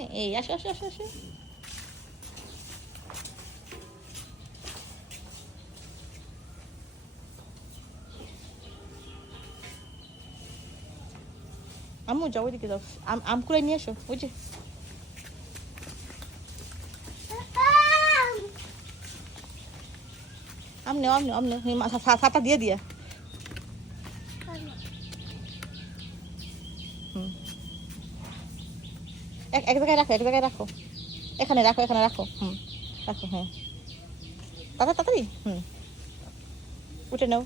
হ্যাঁ এই আসো আসো আসো আসো আম্মু যাও ওইদিকে যাও আম কুড়াই নিয়ে এসো ওই যে আম নেও ছাতা দিয়ে দিয়া এক জায়গায় রাখো এক জায়গায় রাখো এখানে রাখো রাখো রাখো হ্যাঁ তাড়াতাড়ি উঠে নাও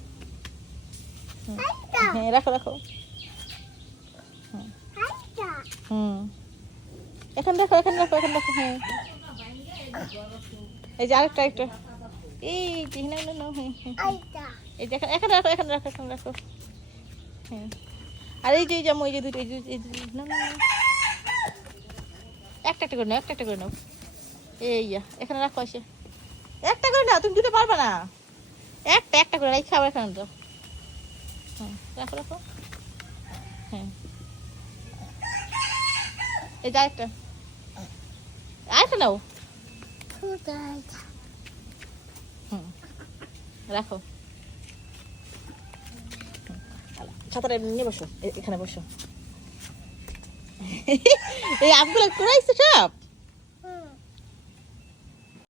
হ্যাঁ রাখো রাখো এখানে রাখো হ্যাঁ এই যে আরেকটা এই যে এই যে এখানে রাখো রাখো হ্যাঁ আর এই যে যেমন এই যে দুটো এই যে না একটা করে নাও একটা করে নাও এই এখানে রাখো এসে একটা করে নাও তুমি দুটো পারবে না একটা করে রাখি খাবার এখানে দাও রাখো রাখো হ্যাঁ এই যে আরেকটা নাও রাখো ছাতাটা নিয়ে বসো এখানে বসো এই আমগুলো কুড়াইছে সব